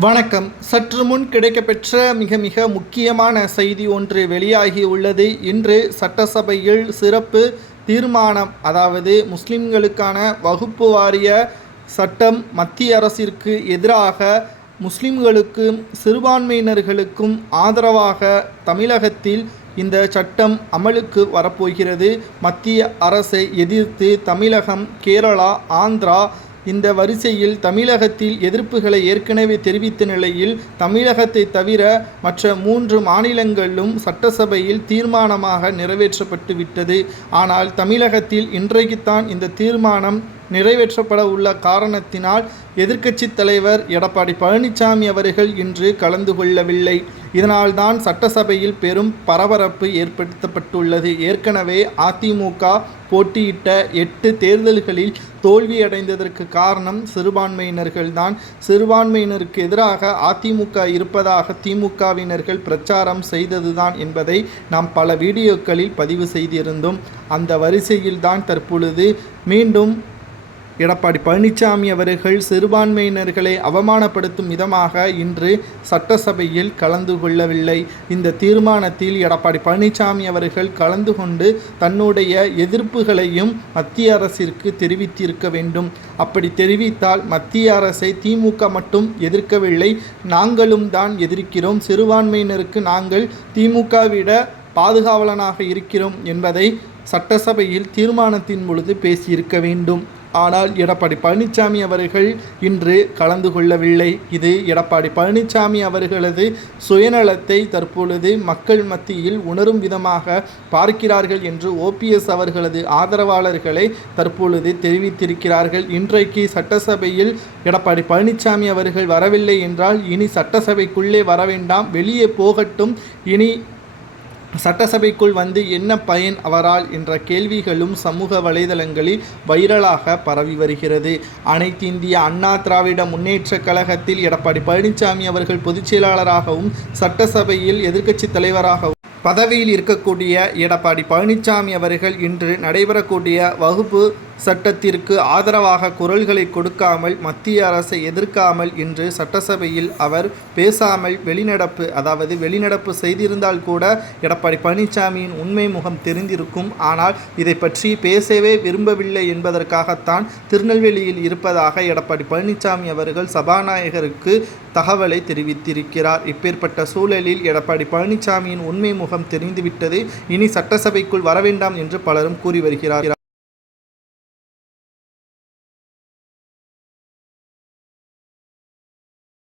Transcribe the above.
வணக்கம். சற்று முன் கிடைக்கப்பெற்ற மிக மிக முக்கியமான செய்தி ஒன்று வெளியாகி உள்ளது. இன்று சட்டசபையில் சிறப்பு தீர்மானம் அதாவது முஸ்லிம்களுக்கான வகுப்பு வாரிய சட்டம் மத்திய அரசிற்கு எதிராக முஸ்லிம்களுக்கும் சிறுபான்மையினர்களுக்கும் ஆதரவாக தமிழகத்தில் இந்த சட்டம் அமலுக்கு வரப்போகிறது. மத்திய அரசை எதிர்த்து தமிழகம் கேரளா ஆந்திரா இந்த வரிசையில் தமிழகத்தில் எதிர்ப்புகளை ஏற்கனவே தெரிவித்த நிலையில் தமிழகத்தை தவிர மற்ற மூன்று மாநிலங்களிலும் சட்டசபையில் தீர்மானமாக நிறைவேற்றப்பட்டு விட்டது ஆனால் தமிழகத்தில் இன்றைக்குத்தான் இந்த தீர்மானம் நிறைவேற்றப்பட உள்ள காரணத்தினால் எதிர்க்கட்சி தலைவர் எடப்பாடி பழனிசாமி அவர்கள் இன்று கலந்து கொள்ளவில்லை. இதனால்தான் சட்டசபையில் பெரும் பரபரப்பு ஏற்படுத்தப்பட்டுள்ளது. ஏற்கனவே அதிமுக போட்டியிட்ட எட்டு தேர்தல்களில் தோல்வியடைந்ததற்கு காரணம் சிறுபான்மையினர்கள்தான். சிறுபான்மையினருக்கு எதிராக அதிமுக இருப்பதாக திமுகவினர்கள் பிரச்சாரம் செய்ததுதான் என்பதை நாம் பல வீடியோக்களில் பதிவு செய்திருந்தோம். அந்த வரிசையில்தான் தற்பொழுது மீண்டும் எடப்பாடி பழனிசாமி அவர்கள் சிறுபான்மையினர்களை அவமானப்படுத்தும் விதமாக இன்று சட்டசபையில் கலந்து கொள்ளவில்லை. இந்த தீர்மானத்தில் எடப்பாடி பழனிசாமி அவர்கள் கலந்து கொண்டு தன்னுடைய எதிர்ப்புகளையும் மத்திய அரசிற்கு தெரிவித்திருக்க வேண்டும். அப்படி தெரிவித்தால் மத்திய அரசை திமுக மட்டும் எதிர்க்கவில்லை. நாங்களும் தான் எதிர்க்கிறோம். சிறுபான்மையினருக்கு நாங்கள் திமுகவிட பாதுகாவலனாக இருக்கிறோம் என்பதை சட்டசபையில் தீர்மானத்தின் பொழுது பேசியிருக்க வேண்டும். ஆனால் எடப்பாடி பழனிசாமி அவர்கள் இன்று கலந்து கொள்ளவில்லை. இது எடப்பாடி பழனிசாமி அவர்களது சுயநலத்தை தற்பொழுது மக்கள் மத்தியில் உணரும் விதமாக பார்க்கிறார்கள் என்று ஓபிஎஸ் அவர்களது ஆதரவாளர்களை தற்பொழுது தெரிவித்திருக்கிறார்கள். இன்றைக்கு சட்டசபையில் எடப்பாடி பழனிசாமி அவர்கள் வரவில்லை என்றால் இனி சட்டசபைக்குள்ளே வர வேண்டாம் வெளியே போகட்டும். இனி சட்டசபைக்குள் வந்து என்ன பயன் அவரால் என்ற கேள்விகளும் சமூக வலைதளங்களில் வைரலாக பரவி வருகிறது. அனைத்து இந்திய அண்ணா திராவிட முன்னேற்ற கழகத்தில் எடப்பாடி பழனிசாமி அவர்கள் பொதுச்செயலாளராகவும் சட்டசபையில் எதிர்க்கட்சி தலைவராகவும் பதவியில் இருக்கக்கூடிய எடப்பாடி பழனிசாமி அவர்கள் இன்று நடைபெறக்கூடிய வகுப்பு சட்டத்திற்கு ஆதரவாக குரல்களை கொடுக்காமல் மத்திய அரசை எதிர்க்காமல் இன்று சட்டசபையில் அவர் பேசாமல் வெளிநடப்பு அதாவது வெளிநடப்பு செய்திருந்தால் கூட எடப்பாடி பழனிசாமியின் உண்மை முகம் தெரிந்திருக்கும். ஆனால் இதை பற்றி பேசவே விரும்பவில்லை என்பதற்காகத்தான் திருநெல்வேலியில் இருப்பதாக எடப்பாடி பழனிசாமி அவர்கள் சபாநாயகருக்கு தகவலை தெரிவித்திருக்கிறார். இப்பேற்பட்ட சூழலில் எடப்பாடி பழனிசாமியின் உண்மை முகம் தெரிந்துவிட்டது. இனி சட்டசபைக்குள் வரவேண்டாம் என்று பலரும் கூறி வருகிறார்